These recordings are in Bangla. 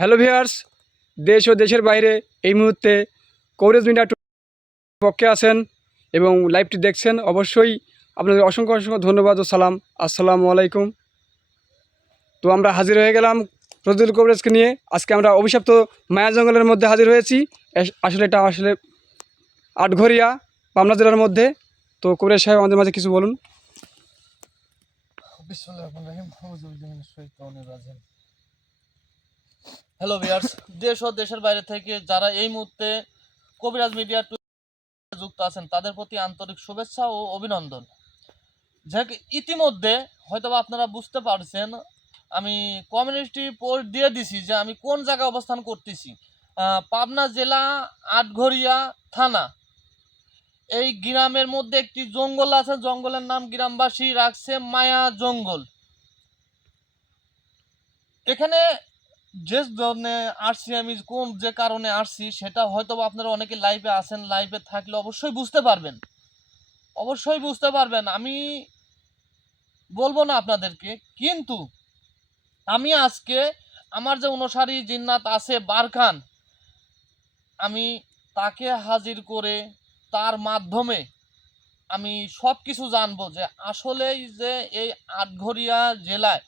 হ্যালো ভিউয়ার্স, দেশ ও দেশের বাইরে এই মুহূর্তে কভারেজ মিডিয়া পক্ষে আছেন এবং লাইভটি দেখছেন। অবশ্যই আপনাদের অসংখ্য অসংখ্য ধন্যবাদ ও সালাম। আসসালামু আলাইকুম। তো আমরা হাজির হয়ে গেলাম রজদুল কভারেজকে নিয়ে। আজকে আমরা অভিশপ্ত মায়া জঙ্গলের মধ্যে হাজির হয়েছি। আসলে এটা আটঘরিয়া, পাবনা জেলার মধ্যে। তো কভারেজ সাহেব আমাদের মাঝে কিছু বলুন। হ্যালো ভিউয়ার্স, দেশ ও দেশের বাইরে থেকে যারা এই মুহূর্তে কবিরাজ মিডিয়া যুক্ত আছেন তাদের প্রতি আন্তরিক শুভেচ্ছা ও অভিনন্দন। যাক, ইতিমধ্যে হয়তোবা আপনারা বুঝতে পারছেন, আমি কমিউনিটি পোস্ট দিয়ে দিছি যে আমি কোন জায়গায় অবস্থান করতেছি। পাবনা জেলা আটঘরিয়া থানা, এই গ্রামের মধ্যে একটি জঙ্গল আছে। জঙ্গলের নাম গ্রামবাসী রাখছে মায়া জঙ্গল। এখানে যে জন্যে আসছি, আমি কোন যে কারণে আসছি সেটা হয়তো আপনারা অনেকে লাইভে আছেন, লাইভে থাকলে অবশ্যই বুঝতে পারবেন। আমি বলবো না আপনাদেরকে, কিন্তু আমি আজকে আমার যে অনুসারী জিন্নাত আছে বারখান, আমি তাকে হাজির করে তার মাধ্যমে আমি সব কিছু জানবো যে আসলেই যে এই আটঘরিয়া জেলায়,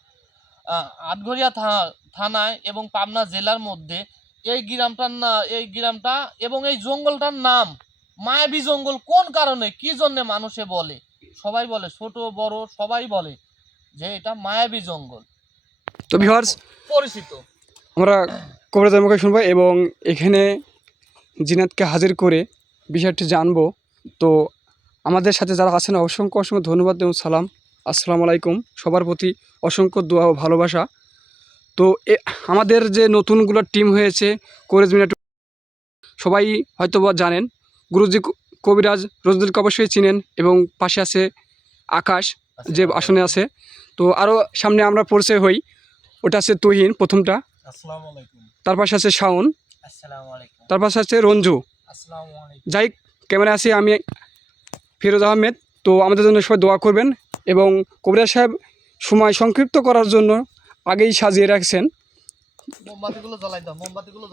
আটঘরিয়া থানায় এবং পাবনা জেলার মধ্যে এই গ্রামটা এবং এই জঙ্গলটার নাম মায়াবী জঙ্গল কোন কারণে, কি জন্য মানুষে বলে, সবাই বলে, ছোট বড় সবাই বলে যে এটা মায়াবী জঙ্গল। তো ভিউয়ার্স, পরিচিত আমরা কভারেজের মুখে শুনবো এবং এখানে জিনাতকে হাজির করে বিষয়টি জানবো। তো আমাদের সাথে যারা আছেন অসংখ্য অসংখ্য ধন্যবাদ এবং সালাম। আসসালামু আলাইকুম। সবার প্রতি অসংখ্য দোয়া ও ভালোবাসা। তো আমাদের যে নতুনগুলো টিম হয়েছে কভারেজ মিডিয়া, সবাই হয়তো বা জানেন। গুরুজি কবিরাজ রজদুলকে অবশ্যই চিনেন এবং পাশে আছে আকাশ যে আসনে আছে। তো আরও সামনে আমরা পরিচয় হই। ওটা আছে তুহিন প্রথমটা, আসসালামু আলাইকুম। তার পাশে আছে শাওন, আসসালামু আলাইকুম। তার পাশে আছে রঞ্জু। আসসালামু আলাইকুম। যাই ক্যামেরা আছি আমি ফিরোজ আহমেদ। তো আমাদের জন্য সবাই দোয়া করবেন এবং কবিরাজ সাহেব সময় সংক্ষিপ্ত করার জন্য আগেই সাজিয়ে রাখছেন। মোমবাতিগুলো জ্বালাই দাও, মোমবাতিগুলো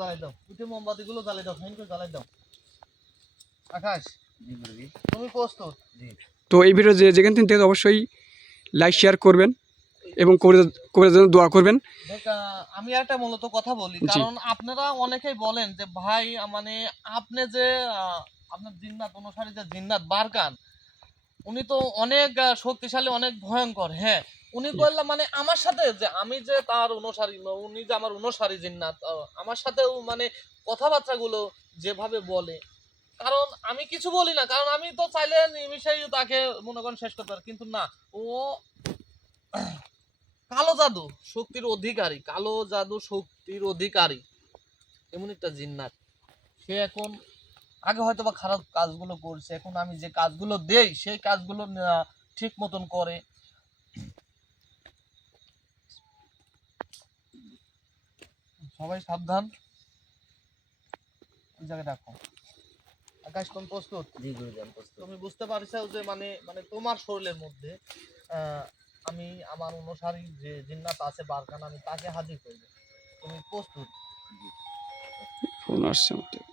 জ্বালাই দাও, ফাইন করে জ্বালাই দাও। আকাশ, তুমি প্রস্তুত? তো এই ভিডিও যেখান থেকে অবশ্যই লাইক শেয়ার করবেন এবং কবিরাজের জন্য দোয়া করবেন। দেখ, আমি একটা মূলত কথা বলি, কারণ আপনারা অনেকেই বলেন যে ভাই, মানে আপনি যে আপনার জিন্নাত অনুসারী যে জিন্নাত বারকান, উনি তো অনেক শক্তিশালী, অনেক ভয়ঙ্কর। হ্যাঁ, উনি বললাম মানে আমার সাথে যে আমি যে তার অনুসারী, উনি যে আমার অনুসারী জিন্নাত, আমার সাথেও মানে কথাবার্তাগুলো যেভাবে বলে, কারণ আমি কিছু বলি না, কারণ আমি তো চাইলে নিমিশেই তাকে মনে করেন শেষ করতে পারি, কিন্তু না, ও কালো জাদু শক্তির অধিকারী এমন একটা জিন্নাত। সে এখন, আগে হয়তো বা খারাপ কাজগুলো করছে, এখন আমি যে কাজগুলো দেই সেই কাজগুলো ঠিক মতন করে। সবাই সাবধান, ওই জায়গায় রাখো। আকাশ, তুমি প্রস্তুত? জি গুরুজন, প্রস্তুত। তুমি বুঝতে পারছো যে মানে মানে তোমার শরীরের মধ্যে আমি আমার অনুসারী যে জিন্নাত আছে বারখান, আমি তাকে হাজির করব। তুমি প্রস্তুত? ফোন আসছে আমাদের।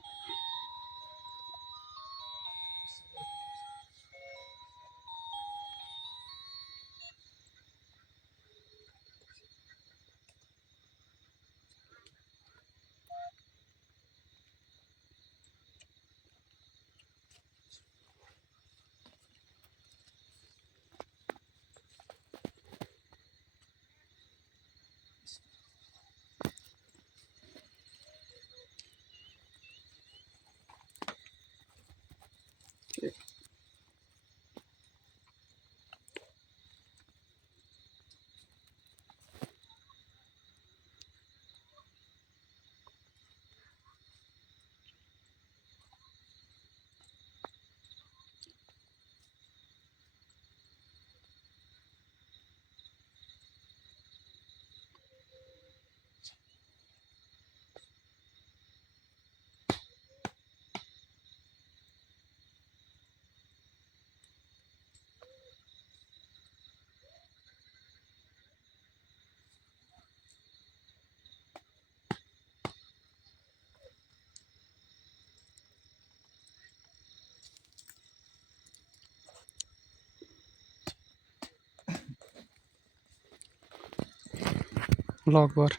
আল্লাহু আকবার।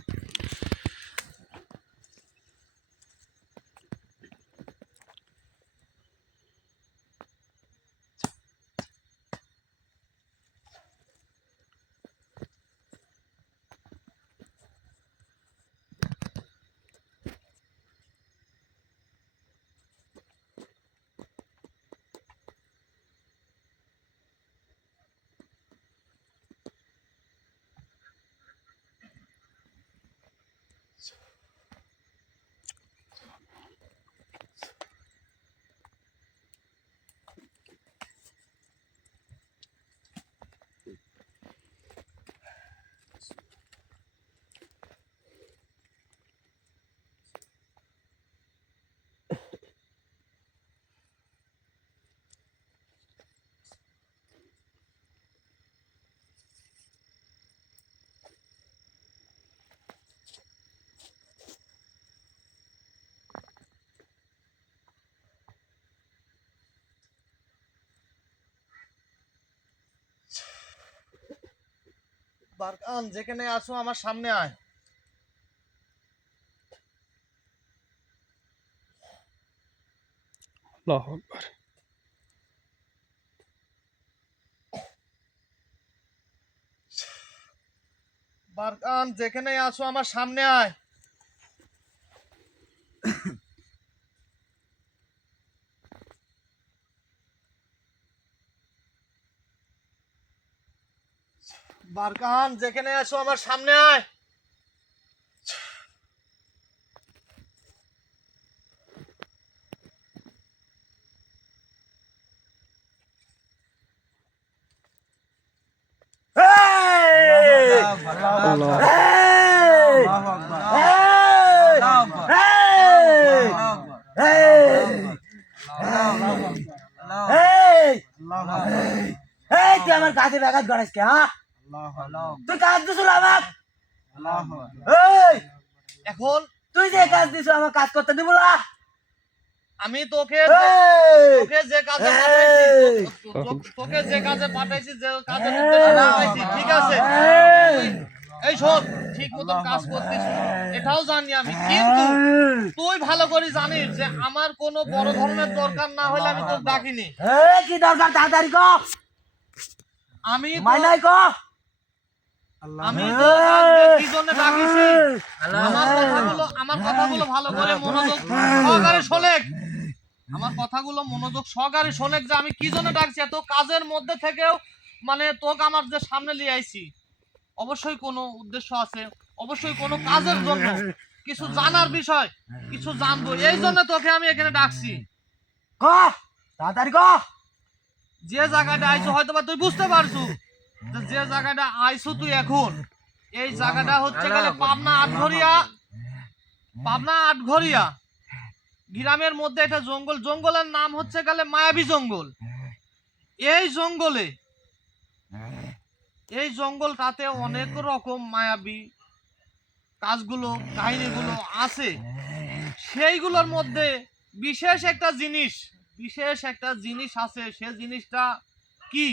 বারকান যেখানে আছো আমার সামনে আয়। আল্লাহু আকবার। বারকান যেখানে আছো আমার সামনে আয়। বারকান যেখানে আছো আমার সামনে আয়। আল্লাহ তুই আমার কাছে ব্যাঘাত ঘটাস কে? হ্যাঁ, তুই কাজ দিস আমার। এখন তুই যে কাজ দিস আমার কাজ করতে দিব না। আমি তোকে যে কাজে তোকে যে কাজে পাঠাইছি, যে কাজের উদ্দেশ্যে পাঠাইছি, ঠিক আছে? এই শোন, ঠিক মতন কাজ করতিস এটাও জানি আমি, কিন্তু তুই ভালো করে জানিস যে আমার কোনো বড় ধরনের দরকার না হলে আমি তোকে ডাকিনি। কি দরকার তাড়াতাড়ি ক। আমি মাইনাই ক। আমি তোকে আজকে কি জন্য ডাকিছি আমার কথাগুলো ভালো করে মনোযোগ সহকারে শোনেক। আমার কথাগুলো মনোযোগ সহকারে শোনেক যে আমি কি জন্য ডাকছি। এত কাজের মধ্যে থেকেও মানে তোকে আমার যে সামনে নিয়ে আইছি, অবশ্যই কোনো উদ্দেশ্য আছে, অবশ্যই কোনো কাজের জন্য, কিছু জানার বিষয়, কিছু জানবো, এই জন্য তোকে আমি এখানে ডাকছি। ক তাড়াতাড়ি ক। যে জায়গাটা আইছো হয়তো বা তুই বুঝতে পারছু যে জায়গাটা আইছো তুই এখন, এই জায়গাটা হচ্ছে গেলে পাবনা আটঘরিয়া গ্রামের মধ্যে একটা জঙ্গল, জঙ্গলের নাম হচ্ছে গেলে মায়াবী জঙ্গল। এই জঙ্গলটাতে অনেক রকম মায়াবী কাজগুলো, কাহিনীগুলো আছে। সেইগুলোর মধ্যে বিশেষ একটা জিনিস আছে। সে জিনিসটা কি,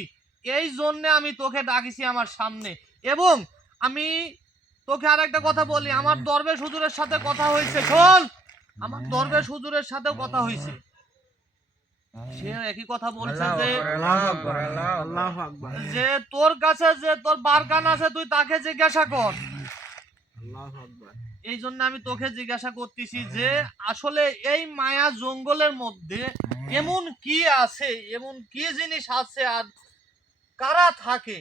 এই জন্যে আমি তোকে ডাকিছি আমার সামনে। এবং আমি তোকে আর একটা কথা বলি, আমার দরবেশ হুজুরের সাথে কথা হয়েছে। শোন, আমার দরবেশ হুজুরের সাথেও কথা হয়েছে। সে একই কথা বলছে যে তোর কাছে যে তোর বারকান আছে তুই তাকে জিজ্ঞাসা কর। এই জন্য আমি তোকে জিজ্ঞাসা করতেছি যে আসলে এই মায়া জঙ্গলের মধ্যে এমন কি আছে, এমন কি জিনিস আছে, আর কারা থাকে,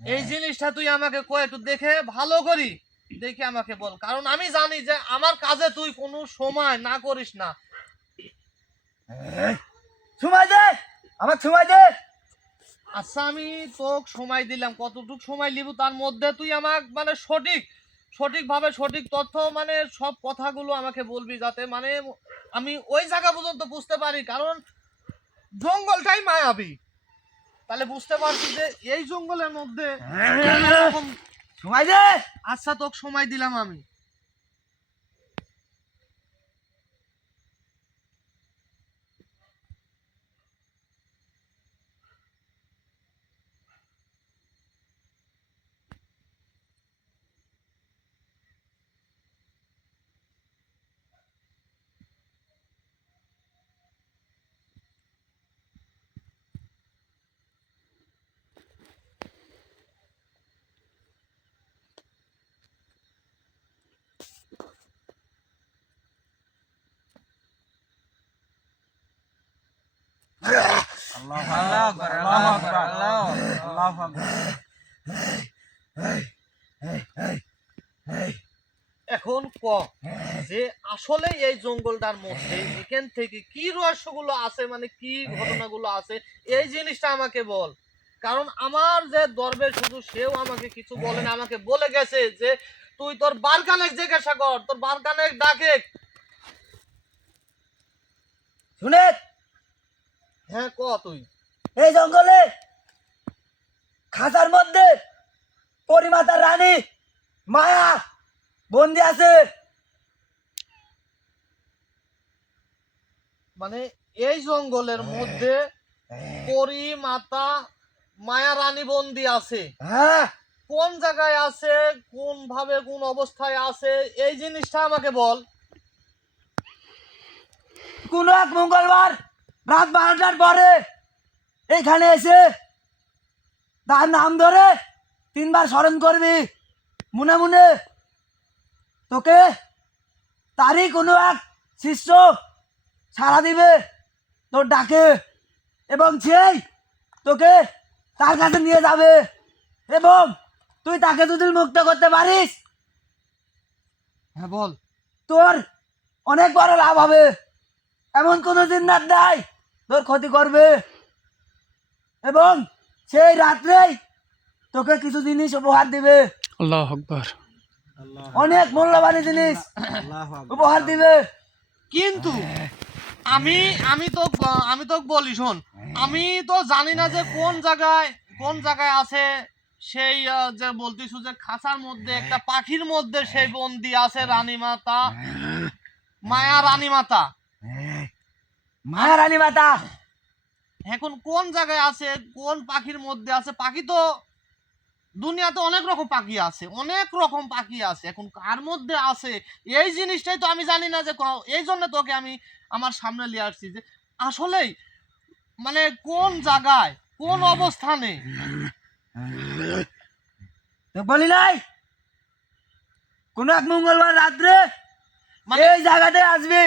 এই জিনিসটা তুই আমাকে একটু দেখে ভালো করি দেখে আমাকে বল। কারণ আমি জানি যে আমার কাজে তুই কোনো সময় না করিস না। সময় দে, আমার সময় দে। আচ্ছা, আমি তোকে সময় দিলাম, কতটুকু সময় নিব তার মধ্যে তুই আমাকে মানে সঠিকভাবে সঠিক তথ্য মানে সব কথাগুলো আমাকে বলবি, যাতে মানে আমি ওই জায়গা পর্যন্ত বুঝতে পারি। কারণ জঙ্গলটাই মায়াবী, তাহলে বুঝতে পারছি যে এই জঙ্গলের মধ্যে এরকম। সময় দে। আচ্ছা, তোকে সময় দিলাম আমি। এখন যে আসলে এই জঙ্গলটার মধ্যে এখান থেকে কি রহস্যগুলো আছে, মানে কি ঘটনাগুলো আছে, এই জিনিসটা আমাকে বল। কারণ আমার যে দরবেশ শুধু সেও আমাকে কিছু বলে না, আমাকে বলে গেছে যে তুই তোর বারকানেক জিজ্ঞাসা কর, তোর বারকানেক ডাকে। শুনে হ্যাঁ তুই এই জঙ্গলে খাঁচার মধ্যে পরিমাতার রানী মায়া বন্দি আছে। মানে এই জঙ্গলের মধ্যে পরি মাতা মায়া রানী বন্দি আছে। হ্যাঁ, কোন জায়গায় আছে, কোন ভাবে, কোন অবস্থায় আছে, এই জিনিসটা আমাকে বল। কোন এক মঙ্গলবার রাত 12টার পরে এইখানে এসে তার নাম ধরে 3বার স্মরণ করবি মনে মনে। তোকে তারই কোনো এক শিষ্য সাড়া দিবে তোর ডাকে, এবং সেই তোকে তার কাছে নিয়ে যাবে, এবং তুই তাকে যদি মুক্ত করতে পারিস, হ্যাঁ বল। তোর অনেক বড় লাভ হবে। এমন কোনো জিন্নাত নাই তোর ক্ষতি করবে, এবং সেই রাত্রেই তোকে কিছু জিনিস উপহার দিবে, আল্লাহ আকবার। অনেক মূল্যবান জিনিস উপহার দিবে। কিন্তু আমি আমি তো বলি, শোন, আমি তো জানি না যে কোন জায়গায় আছে সেই যে বলতিস যে খাঁচার মধ্যে একটা পাখির মধ্যে সেই বন্দি আছে রানী মাতা, মায়া রানী মাতা। মায়া রানী মাতা এখন কোন জায়গায় আছে, কোন পাখির মধ্যে আছে? পাখি তো দুনিয়াতে অনেক রকম পাখি আছে, অনেক রকম পাখি আছে। এখন কার মধ্যে আছে এই জিনিসটাই তো আমি জানি না। যে এই জন্য তোকে আমি আমার সামনে নিয়ে আসছি যে আসলেই মানে কোন জায়গায়, কোন অবস্থানে। তো বলি নাই কোন এক মঙ্গলবার রাত্রে মানে এই জায়গাতে আসবি।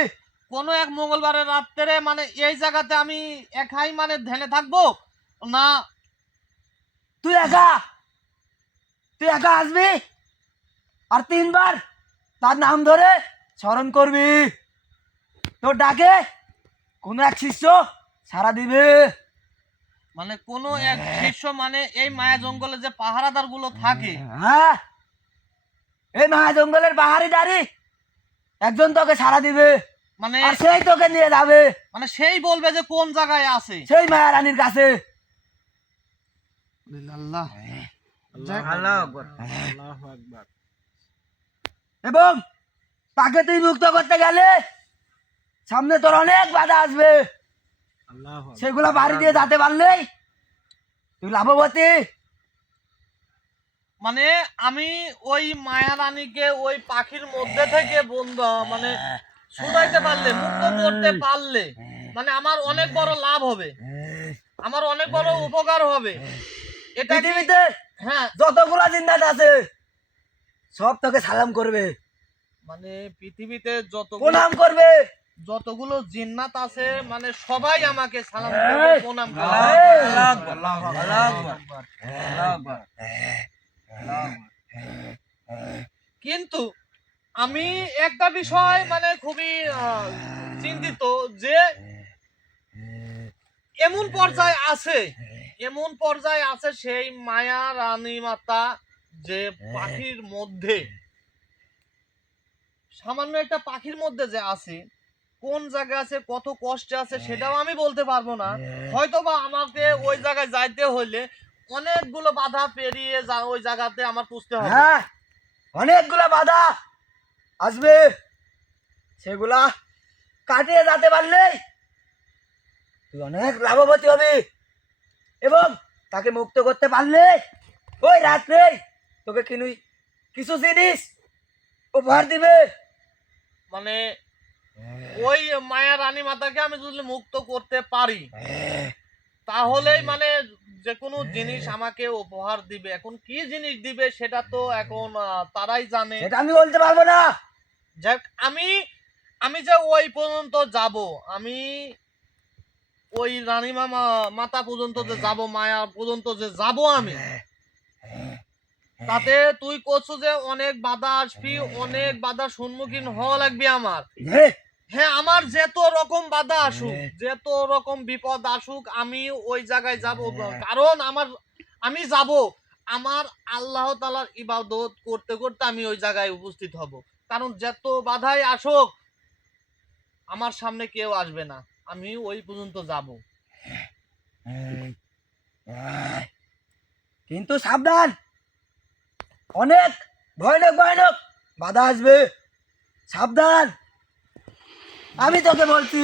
কোন এক মঙ্গলবারের রাত্রে মানে এই জায়গাতে আমি একাই মানে ধ্যানে থাকবো না? তুই একা আসবি, আর 3বার তার নাম ধরে স্মরণ করবি। তোর ডাকে কোন এক শিষ্য সারা দিবে। মানে কোন এক শিষ্য, মানে এই মায়া জঙ্গলে যে পাহারাদার গুলো থাকে, হ্যাঁ, এই মায়া জঙ্গলের পাহাড়ি দাঁড়ি একজন তোকে সারা দিবে, মানে আর সেই তোকে নিয়ে যাবে মানে সেই বলবে যে কোন জায়গায় আছে। সেই মায়া রানীর কাছে। আল্লাহ, এবং তাকে তুই মুক্ত করতে গেলে সামনে তোর অনেক বাধা আসবে, সেগুলো বাড়ি দিয়ে যেতে পারলেই তুই লাভবতী। মানে আমি ওই মায়া রানীকে ওই পাখির মধ্যে থেকে বন্ধু মানে ছুটাইতে পারলে, মুক্ত করতে পারলে মানে আমার অনেক বড় লাভ হবে, আমার অনেক বড় উপকার হবে। এটা কি- পৃথিবীতে হ্যাঁ, যতগুলা জিন্নাত আছে সব তোকে সালাম করবে, মানে পৃথিবীতে প্রণাম করবে। যতগুলো জিন্নাত আছে মানে সবাই আমাকে সালাম করবে, প্রণাম করবে। কিন্তু আমি একটা বিষয় মানে খুবই চিন্তিত যে এমন পর্যায়ে আছে সেই মায়া রানী মাতা যে পাখির মধ্যে, সামান্য একটা পাখির মধ্যে যে আছে, কোন জায়গায় আছে, কত কষ্টে আছে সেটাও আমি বলতে পারবো না। হয়তোবা আমাকে ওই জায়গায় যাইতে হলে অনেকগুলো বাধা পেরিয়ে ওই জায়গাতে আমার পুষতে হবে। হ্যাঁ, অনেকগুলা বাধা আসবে, সেগুলা কাটিয়ে যেতে পারলে তুই অনেক লাভবতী হবি, এবং তাকে মুক্ত করতে পারলে ওই রাত্রে তোকে কিছু জিনিস উপহার দিবে। মানে ওই মায়া রানী মাতাকে আমি যদি মুক্ত করতে পারি তাহলেই মানে যে কোনো জিনিস আমাকে উপহার দিবে। এখন কি জিনিস দিবে সেটা তো এখন তারাই জানে। সেটা আমি বলতে পারবো না। যাক, আমি যে ওই পর্যন্ত যাব, আমি ওই রানীমা মাতা পর্যন্ত যে যাব, মায়া পর্যন্ত যে যাব আমি, তাতে তুই করছো যে অনেক বাধা আসবি, অনেক বাধার সম্মুখীন হওয়া লাগবে আমার। এ, হ্যাঁ, আমার যত রকম বাধা আসুক, যত রকম বিপদ আসুক, আমি ওই জায়গায় যাব। কারণ আমি যাব আমার আল্লাহ তাআলার ইবাদত করতে করতে আমি ওই জায়গায় উপস্থিত হব। কারণ যত বাধাই আসুক আমার সামনে কেউ আসবে না, আমি ওই পর্যন্ত যাব। এই, কিন্তু সাবধান, অনেক ভয়ানক ভয়ানক বাধা আসবে, সাবধান, আমি তোকে বলছি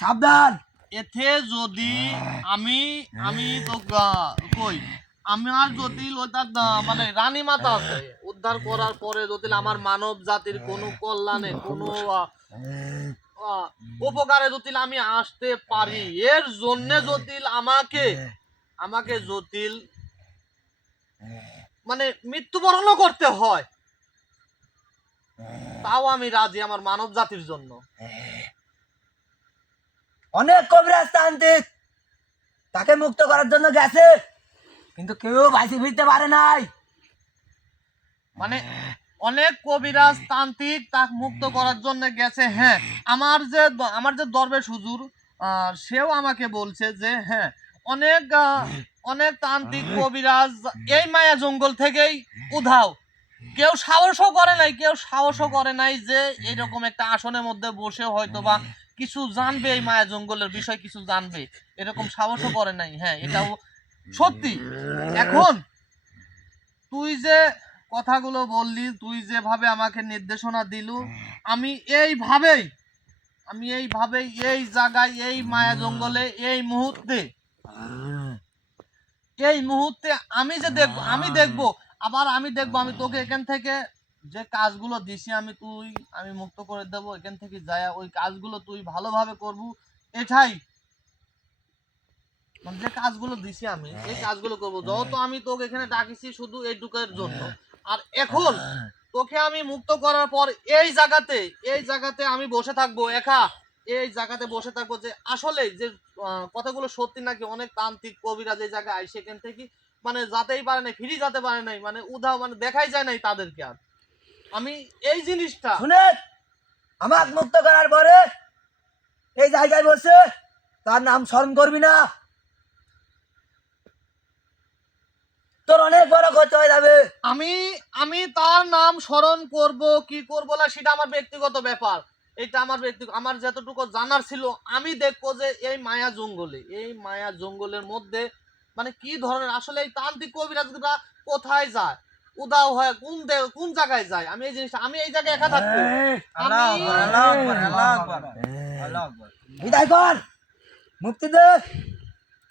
সাবধান। এতে যদি আমি আমি তো কই, আমার যদি মানে রানী মাতা আছে উদ্ধার করার পরে যদি আমার মানব জাতির কোনো কল্যাণে কোনো উপকারে যদি আমি আসতে পারি, এর জন্য যদি আমাকে জটিল মানে মৃত্যুবরণও করতে হয়, তাও আমি রাজি আমার মানব জাতির জন্য। অনেক কবিরাজ তান্ত্রিক তাকে মুক্ত করার জন্য গেছে, কিন্তু কেউ বাইসে ফিরতে পারে নাই। মানে অনেক কবিরাজ তান্ত্রিক তাকে মুক্ত করার জন্য গেছে। হ্যাঁ, আমার যে দরবেশ হুজুর, সেও আমাকে বলছে যে হ্যাঁ, অনেক তান্ত্রিক কবিরাজ এই মায়া জঙ্গল থেকেই উধাও। কেউ সাহসও করে নাই যে এরকম একটা আসনের মধ্যে বসে হয়তো বা কিছু জানবে, এই মায়া জঙ্গলের বিষয় কিছু জানবে, এরকম সাহসও করে নাই। হ্যাঁ, এটাও সত্যি। এখন তুই যে কথাগুলো বললি, তুই যেভাবে আমাকে নির্দেশনা দিলু, আমি এইভাবেই এই জায়গায়, এই মায়া জঙ্গলে, এই মুহূর্তে আমি দেখবো আমি তোকে এখান থেকে যে কাজগুলো দিছি আমি মুক্ত করে দেবো। এখান থেকে যায় ওই কাজগুলো তুই ভালোভাবে করবো, এটাই মানে যে কাজগুলো দিছি আমি এই কাজগুলো করবো। যত আমি তোকে এখানে ডাকিছি শুধু এইটুকের জন্য। আর এখন তোকে আমি মুক্ত করার পর এই জায়গাতে আমি বসে থাকবো একা, এই জায়গাতে বসে থাকবো যে আসলে যে কথাগুলো সত্যি নাকি। অনেক তান্ত্রিক কবিরা যে জায়গায় আই সেখান থেকে মানে যেতেই পারে নাই, ফিরে যেতে পারে নাই, মানে উধাও, মানে দেখাই যায় নাই তাদেরকে। আর আমি এই জিনিসটা শুনে, আমাকে মুক্ত করার পরে এই জায়গায় বসে তার নাম স্মরণ করবি না, তোর অনেক বড় ক্ষতি হয়ে যাবে। আমি তার নাম স্মরণ করব কি করব না সেটা আমার ব্যক্তিগত ব্যাপার। এটা আমার যতটুকু জানার ছিল, আমি দেখবো যে এই মায়া জঙ্গলের মধ্যে মানে কি ধরনের আসলে এই তান্ত্রিক কবিরাজরা কোথায় যায়, উদাও হয় কোন জায়গায় যায়। আমি এই জায়গায় একা থাকবো। বিদায় কর, মুক্তি দে,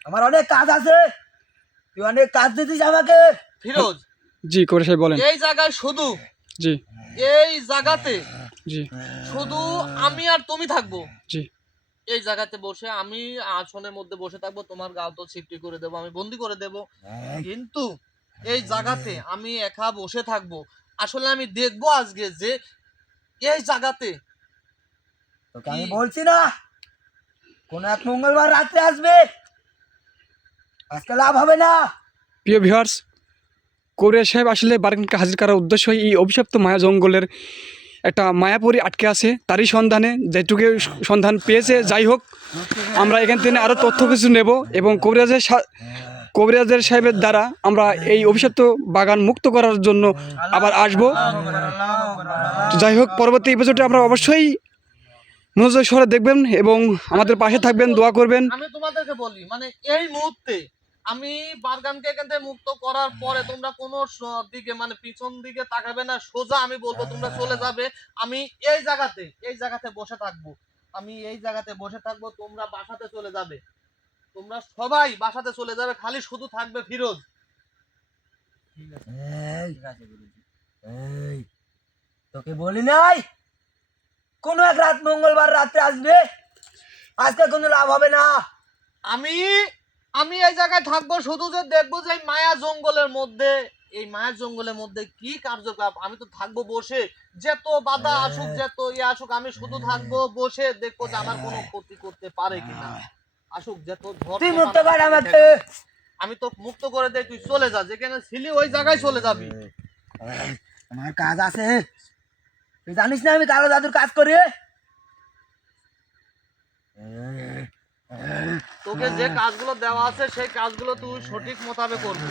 আমার অনেক কাজ আছে, তুই অনেক কাজ দিতিস আমাকে। ফিরোজ, জি কবিরাজ সাহেব বলেন। এই জায়গায় শুধু জি এই জায়গাতে জি শুধু আমি আর তুমি থাকবো। জি এই জায়গাতে বসে আমি আসনের মধ্যে বসে থাকবো, তোমার গাও তো সিফটি করে দেবো, আমি বন্দি করে দেব। কিন্তু এই জায়গাতে আমি একা বসে থাকবো। আসলে আমি দেখবো আজকে যে এই জায়গাতে তোকে আমি বলছি না, কোন এক মঙ্গলবার রাত্রে আসবে, আজকে লাভ হবে না। প্রিয় ভিউয়ার্স, কবিরাজ সাহেব আসলে বারখানকে হাজির করার উদ্দেশ্য এই অভিশপ্ত মায়া জঙ্গলের একটা মায়াপুরী আটকে আছে, তারই সন্ধানে যেটুকু সন্ধান পেয়েছে। যাই হোক, আমরা এখান থেকে আরও তথ্য কিছু নেব এবং কবিরাজের সাহেবের দ্বারা আমরা এই অভিশপ্ত বাগান মুক্ত করার জন্য আবার আসব। তো যাই হোক, পরবর্তী এপিসোডে আমরা অবশ্যই মনোযোগ সহকারে দেখবেন এবং আমাদের পাশে থাকবেন, দোয়া করবেন। আমি তোমাদেরকে বলি, মানে এই মুহূর্তে আমি বারগানকে এখান থেকে মুক্ত করার পরে তোমরা কোনো দিকে মানে পিছন দিকে তাকাবে না, সোজা আমি বলবো তোমরা চলে যাবে। আমি এই জায়গাতে বসে থাকবো, তোমরা বাসাতে চলে যাবে, তোমরা সবাই বাসাতে চলে যাবে, খালি শুধু থাকবে ফিরোজ। এই, তোকে বলি নাই কোন এক রাত মঙ্গলবার রাত্রে আসবে, আজকে কোনো লাভ হবে না। আমি এই জায়গায় থাকবো শুধু, যে দেখবো যে এই মায়া জঙ্গলের মধ্যে কি কার্যকলাপ। আমি তো থাকবো বসে, যত বাধা আসুক, যত আসুক, আমি শুধু থাকবো বসে, দেখবো যে আমার কোনো ক্ষতি করতে পারে কিনা। আসুক, যে তোর ঝড় তুই তুফান মুক্ত কর আমাকে আমাকে। ঠেকাবে। আমি তো মুক্ত করে দেই, তুই চলে যা, যেখানে ছিলি ওই জায়গায় চলে যাবি। আমার কাজ আছে, তুই জানিস না আমি কালো জাদুর কাজ করি। তোকে যে কাজগুলো দেওয়া আছে সেই কাজগুলো তুই সঠিক মোতাবেক করবি।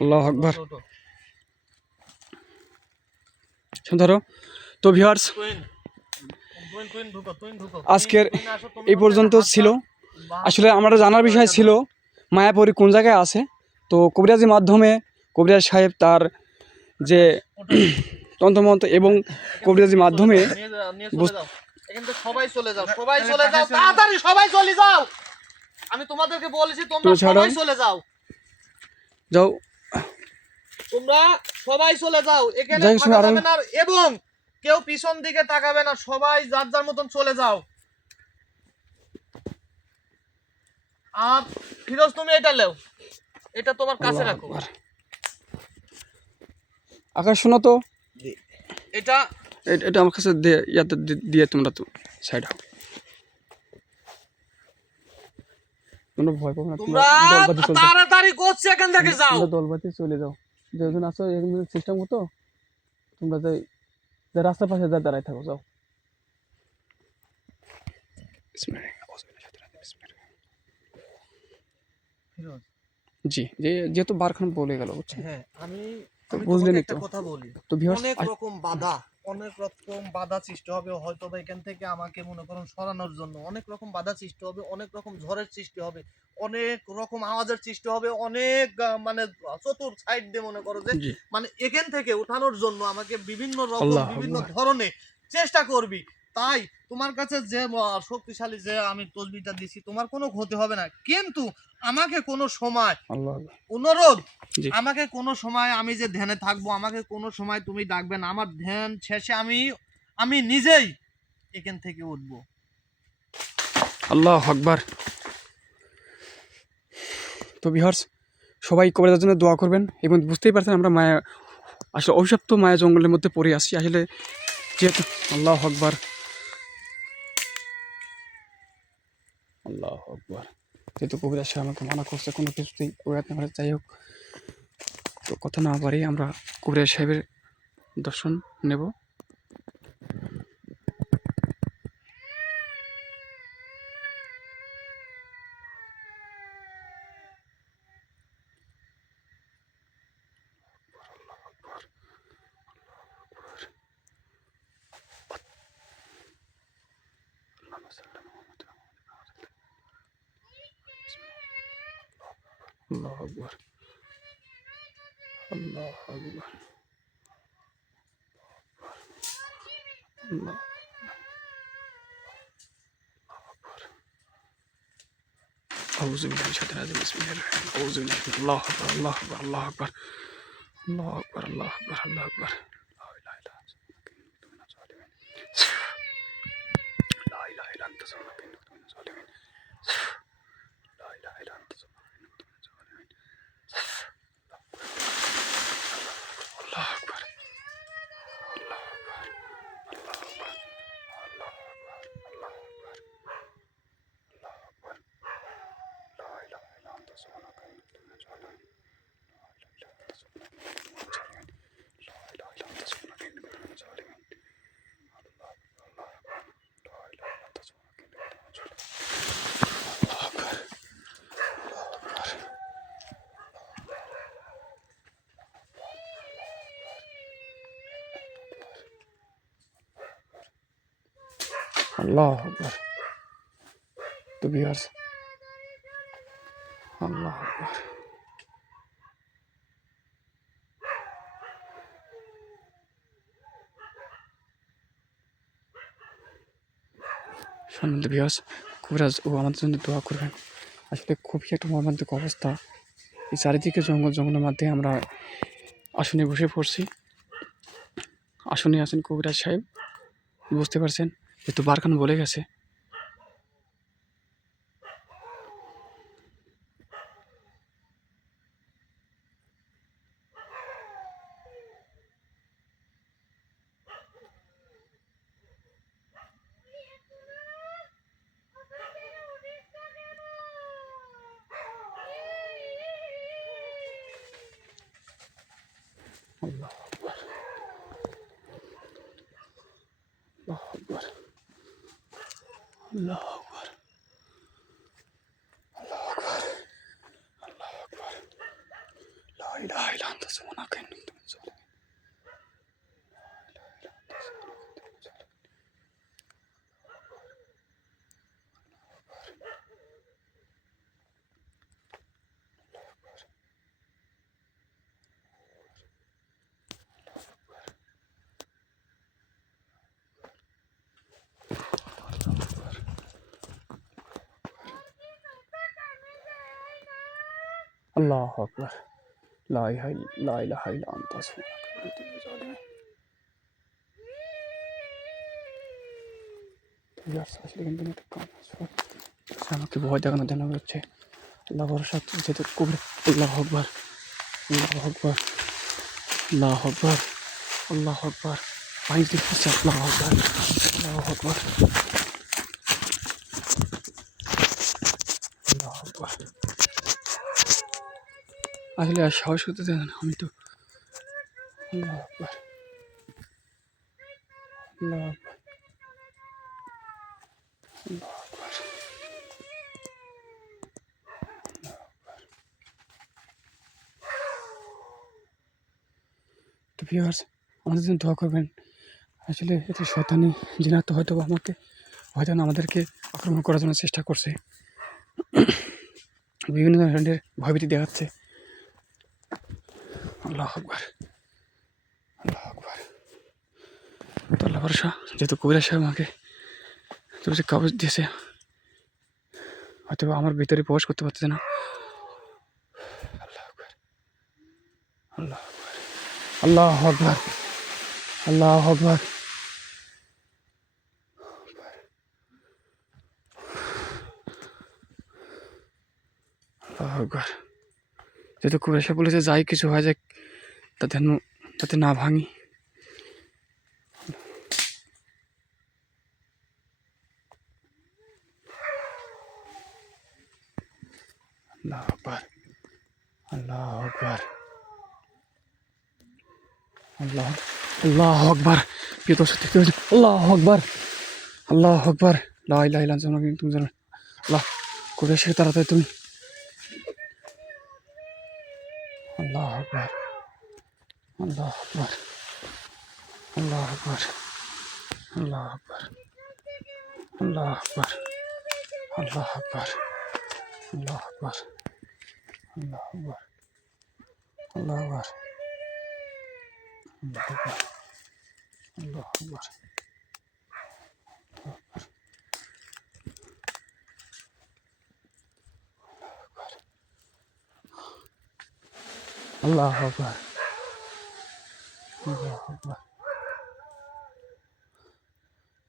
আল্লাহ আকবার। ওঠো, ওঠো। ধরো তো ভিউয়ার্স, টুইন, টুইন ঢুকো, টুইন ঢুকো। আজকের টুইন আসো, তুমি এই হচ্ছে পর্যন্ত হাতটা ছিল। আসলে আমার জানার বিষয় ছিল মায়াপুরী কোন জায়গায় আছে। তো কবিরাজির মাধ্যমে কবিরাজ সাহেব তার যে তন্ত্রমন্ত্র এবং কবিরাজির মাধ্যমে নিয়ে চলে যাও, এখান থেকে সবাই চলে যাও, সবাই চলে যাও, তাড়াতাড়ি সবাই চলে যাও। আমি তোমাদেরকে বলেছি তোমরা তুমি ছাড়ো। সবাই চলে যাও, যাও তোমরা সবাই চলে যাও, এখানে যাই থাকা আরো যাবে না। এবং কেউ পিছন দিকে তাকাবে না, সবাই যার যার মতন চলে যাও। আর ফিরোজ, তুমি এটা লেও, এটা তোমার কাছে আল্লাহ রাখো। আকবার। আকাশ শোনো তো, এটা এটা আমার কাছে দিয়ে ইয়াতে দিয়ে তোমরা তো সাইড হও, তোমরা ভয় পাবো না। তোমরা দলবাজি চলছে, তাড়াতাড়ি করছে, এখান থেকে যাও। তোমরা দলবাজি চলে যাও। যেজন আসো এখানে সিস্টেম মতো তোমরা যাই রাস্তার পাশে যা দাঁড়ায় থাকো, যাও। ফিরোজ, জি, যেহেতু বারখান বলে গেল, বুঝছেন? হ্যাঁ, আমি তো আমি বুঝলেনই তোমাকে একটা তো। কথা বলি। তো ভিউয়ার্স, অনেক রকম বাধা সৃষ্টি হবে, হয়তো বা এখান থেকে আমাকে মনে করুন সরানোর জন্য অনেক রকম বাধা সৃষ্টি হবে, অনেক রকম ঝড়ের সৃষ্টি হবে, অনেক রকম আওয়াজের সৃষ্টি হবে, অনেক মানে চতুর সাইড দিয়ে মনে করো যে জি মানে এখান থেকে ওঠানোর জন্য আমাকে বিভিন্ন রকম আল্লাহ বিভিন্ন আকবার। ধরনের চেষ্টা করবি। তাই তোমার কাছে যে শক্তিশালী যে আমি তসবিটা দিছি, তোমার কোনো ক্ষতি হবে না, কিন্তু আমাকে কোনো সময় আল্লাহ আকবার। অনুরোধ, জি আমাকে কোনো সময় আমি যে ধ্যানে থাকবো, আমাকে কোনো সময় তুমি ডাকবেন, আমার ধ্যান শেষে আমি নিজেই এখান থেকে উঠবো। আল্লাহ আকবার। তো ভিউয়ার্স, সবাই কবিরাজের জন্য দোয়া করবেন। এবং বুঝতেই পারছেন আমরা মায়া, আসলে অভিশপ্ত মায়া জঙ্গলের মধ্যে পড়ে আসছি আসলে, যেহেতু আল্লাহ আকবার, আল্লাহ আকবার, যেহেতু কবিরাজ সাহেব আমাকে মানা করছে কোনো কিছুতেই ওয়াত না করে, যাই হোক, তো কথা না পারি আমরা কবিরাজ সাহেবের দর্শন নেব। আল্লাহ আকবার, আল্লাহ আকবার, আল্লাহ। أعوذ بالله من الشيطان الرجيم بسم الله الرحمن الرحيم أعوذ بالله من الله أكبر الله أكبر الله أكبر الله أكبر الله أكبر الله أكبر لا إله إلا أنت سبحانك إني كنت من الظالمين لا إله إلا أنت سبحانك إني كنت من الظالمين الله أكبر الله أكبر الله أكبر الله أكبر الله أكبر الله أكبر لا إله إلا أنت سبحانك إني كنت من الظالمين لا إله إلا أنت سبحانك إني كنت من الظالمين لا إله إلا أنت سبحانك إني كنت من الظالمين الله الله أكبر لا إله إلا أنت سبحانك إني كنت من الظالمين الله أكبر الله أكبر to be yours الله أكبر সম্মানিত ভিউয়ার্স, কবিরাজ ও আমাদের জন্য দোয়া করবেন। আসলে খুবই একটা মর্মান্তিক অবস্থা, এই চারিদিকে জঙ্গলের মধ্যে আমরা আসনে বসে পড়ছি। আসনে আছেন কবিরাজ সাহেব, বুঝতে পারছেন, যেহেতু বারখান বলে গেছে। আল্লাহ আকবার, আল্লাহ আকবার, আল্লাহ আকবার, আল্লাহ আকবার, আল্লাহ আকবার, লা ইলাহা ইল্লা আনতা সুবহানাকা ইন্নী কুনতু মিনাজ জালিমিন। আল্লাহ আকবার, লা ইলাহা ইল্লা আনতা সুবহানাকা ইন্নী কুনতু মিনাজ জালিমিন। আসলে কিন্তু একটা কাজ আছে। আমাকে ভয় দেখানো দেখানো হচ্ছে। আল্লাহ ভরসা যেহেতু কবরে। আল্লাহ আকবার, আল্লাহ আকবার, আল্লাহ আকবার, আল্লাহ আকবার, পানি দিচ্ছে। আল্লাহ আকবার, আল্লাহ আকবার, আল্লাহ আকবার। আসলে আর সাহস করতে দেয় না, আমি তো। আল্লাহ আকবার, আল্লাহ আকবার, আল্লাহ আকবার। তো ভিউয়ার্স, আমাদের জন্য দোয়া করবেন। আসলে এটা শয়তানি জিনাত হয়তো আমাকে হয়তো না আমাদেরকে আক্রমণ করার জন্য চেষ্টা করছে, বিভিন্ন ধরনের ভয়ভীতি দেখাচ্ছে। আল্লাহ আকবার, আল্লাহ আকবার। তো আল্লাহ ভরসা যেহেতু কবিরা সাহেব আমাকে যে কাগজ দিয়েছে, হয়তো আমার ভিতরে প্রবেশ করতে পারতেছে না। আল্লাহ আকবার, আল্লাহ আকবার, আল্লাহ আকবার, আল্লাহ আকবার, আল্লাহ আকবার। যেহেতু কবিরা সাহেব বলেছে যাই কিছু হয়ে যায় তাতে না ভাঙি। আল্লাহ আকবার, আল্লাহ আকবার, আল্লাহ আল্লাহ আকবার। প্রিয় দর্শক দেখতে পাচ্ছেন, আল্লাহ আকবার, আল্লাহ আকবার, লা ইলাহা ইল্লা আনতা সুবহানাকা ইন্নী কুনতু মিনাজ জালিমিন। আল্লাহ কবিরা সাহেব তাড়াতাড়ি তুমি। আল্লাহ আকবার, আল্লাহ আকবার, আল্লাহ আকবার, আল্লাহ আকবার, আল্লাহ আকবার, আল্লাহ আকবার, আল্লাহ আকবার, আল্লাহ আকবার, আল্লাহ আকবার, আল্লাহ আকবার, আল্লাহ আকবার, আল্লাহ আকবার, আল্লাহ আকবার,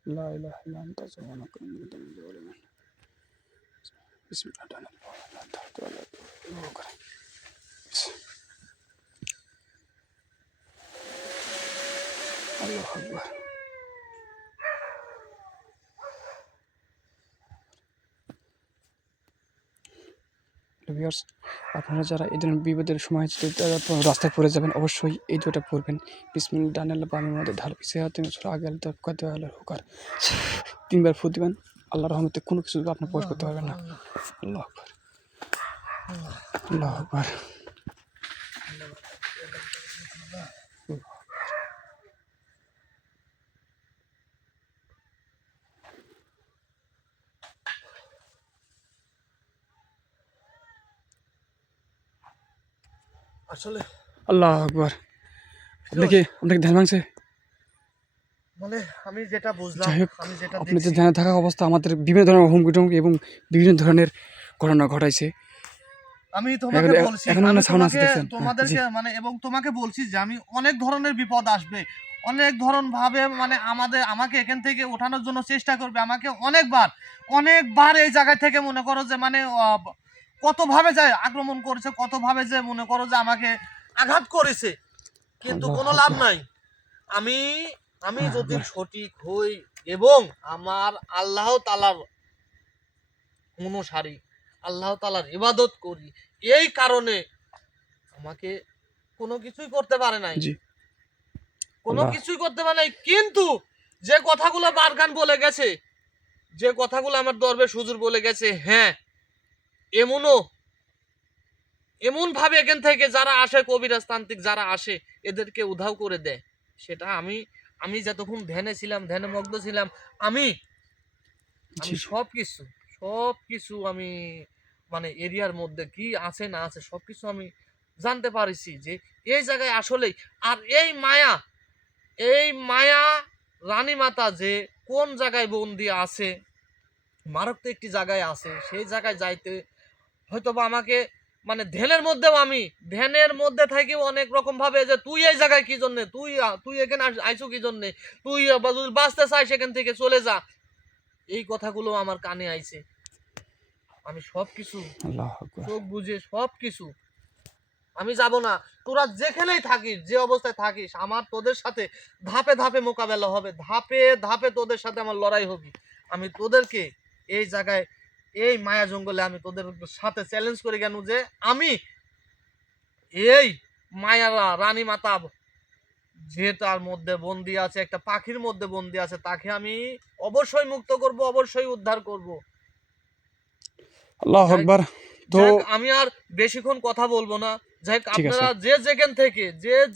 লা ইলাহা ইল্লা আনতা সুবহানাকা ইন্নী কুনতু মিনাজ জালিমিন। বিসমিল্লাহির রহমানির রহিম। আল্লাহ আকবার। ভিউয়ার্স, আপনারা যারা এই ধরনের বিপদের সময় রাস্তায় পড়ে যাবেন, অবশ্যই এই দুটো পড়বেন। বিসমিল্লাহ ডানাল বামের মধ্যে ঢাল পিছিয়ে হাতে আগে আল্লাহ হুকার 3বার ফু দিবেন। আল্লাহর রহমতে কোনো কিছু আপনি প্রবেশ করতে পারবেন না। আল্লাহ আকবার, আল্লাহ আকবার, আসলে আল্লাহ আকবার। আপনাকে ধ্যান ভাঙছে। মানে আমি যেটা বুঝলাম, যাই হোক, আমি যেটা আপনাদের দেখছি, ধ্যানে থাকা অবস্থা আমাদের বিভিন্ন ধরনের হুমকি টুমকি এবং বিভিন্ন ধরনের ঘটনা ঘটাইছে। আমি তোমাকে বলছি, এখন আমি সাউন্ড আছে তোমাকে দেখছেন? জি, তোমাদেরকে মানে এবং তোমাকে বলছি যে আমি অনেক ধরনের বিপদ আসবে, অনেক ধরন ভাবে মানে আমাকে এখান থেকে ওঠানোর জন্য চেষ্টা করবে, আমাকে অনেকবার এই জায়গা থেকে মনে করো যে মানে কত ভাবে যায় আক্রমণ করেছে, কত ভাবে যে মনে করো যে আমাকে আঘাত করেছে, কিন্তু আল্লাহ কোনো লাভ আকবার, নাই। আমি আমি আল্লাহ যদি আকবার, সঠিক হই এবং আমার আল্লাহ তাআলার অনুসারী, আল্লাহ তাআলার ইবাদত করি, এই কারণে আমাকে কোনো কিছুই করতে পারে নাই। জি। কোনো আল্লাহ। কিছুই করতে পারে নাই। কিন্তু যে কথাগুলো বারখান বলে গেছে, যে কথাগুলো আমার দরবেশ হুজুর বলে গেছে, হ্যাঁ এমন ভাবে এখান থেকে যারা আসে, কবিরাজ তান্ত্রিক যারা আসে, এদেরকে উধাও করে দেয়। সেটা আমি যতক্ষণ ধ্যানে ছিলাম, ধ্যানে মগ্ন ছিলাম, আমি জি। সবকিছু আমি মানে এরিয়ার মধ্যে কি আছে না আছে সবকিছু আমি জানতে পারিছি যে এই জায়গায় আসলেই। আর এই মায়া রানী মাতা যে কোন জায়গায় বন্দি আছে, মারাত্মক একটি জায়গায় আছে, সেই জায়গায় যাইতে হয়তো বা আমাকে মানে ধ্যানের মধ্যে থেকেও অনেক রকম ভাবে যে তুই এই জায়গায় কি জন্য, তুই এখানে আইছো কি জন্য, তুই যদি বাঁচতে চাই সেখান থেকে চলে যা, এই কথাগুলো আমার কানে আইছে। আমি সবকিছু আল্লাহ আকবার। চোখ বুঝে সবকিছু, আমি যাব না। তোরা যেখানেই থাকিস, যে অবস্থায় থাকিস, আমার তোদের সাথে ধাপে ধাপে মোকাবেলা হবে, ধাপে ধাপে তোদের সাথে আমার লড়াই হবে। আমি তোদেরকে এই জায়গায়, এই মায়া জঙ্গলে আমি তোদের সাথে চ্যালেঞ্জ করে কেন যে আমি এই মায়া রানী মাতা যেটার মধ্যে বন্দি আছে, একটা পাখির মধ্যে বন্দি আছে, তাকে আমি অবশ্যই মুক্ত করব, অবশ্যই উদ্ধার করব। আল্লাহ যাই আকবার। তো যাক, আমি আর বেশিক্ষণ কথা বলবো না। যাই হোক, ঠিক আছে। আপনারা যে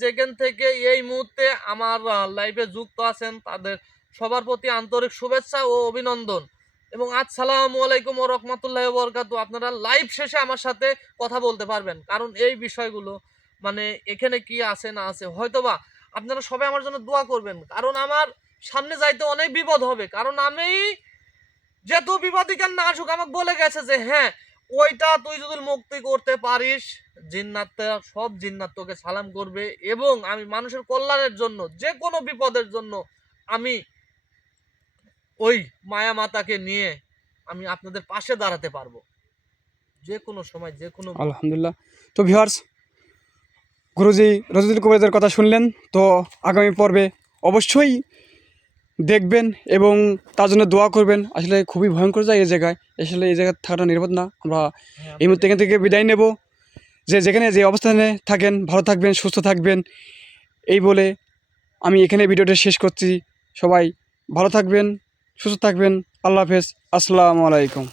যেখান থেকে এই মুহূর্তে আমার লাইভে যুক্ত আছেন, তাদের সবার প্রতি আন্তরিক শুভেচ্ছা ও অভিনন্দন এবং আসসালামু আলাইকুম ওয়া রাহমাতুল্লাহি ওয়া বারাকাতুহু। আপনারা লাইভ শেষে আমার সাথে কথা বলতে পারবেন, কারণ এই বিষয়গুলো মানে এখানে কি আছে না আছে, হয়তোবা আপনারা সবাই আমার জন্য দোয়া করবেন, কারণ আমার সামনে যাইতে অনেক বিপদ হবে। কারণ আমি যত বিপদই কেন না আসুক, আমাকে বলে গেছে যে হ্যাঁ, ওইটা তুই যদি মুক্তি করতে পারিস, সব জিন্নাত তোকে সালাম করবে, এবং আমি মানুষের কল্যাণের জন্য, যে কোনো বিপদের জন্য আমি ওই মায়া মাতাকে নিয়ে আমি আপনাদের পাশে দাঁড়াতে পারবো, যে কোনো সময়, যে কোনো আলহামদুলিল্লাহ। তো ভিউয়ার্স, গুরুজি রজতুল কবিরাজের কথা শুনলেন। তো আগামী পর্বে অবশ্যই দেখবেন এবং তার জন্য দোয়া করবেন। আসলে খুবই ভয়ঙ্কর যায় এই জায়গায়, আসলে এই জায়গায় থাকাটা নিরাপদ না। আমরা হ্যাঁ, এই মুহূর্তে এখান থেকে বিদায় নেব। যেখানে যে অবস্থানে থাকেন ভালো থাকবেন, সুস্থ থাকবেন, এই বলে আমি এখানে ভিডিওটা শেষ করছি। সবাই ভালো থাকবেন, সুস্থ থাকবেন। আল্লাহ হাফেজ। আসসালামু আলাইকুম।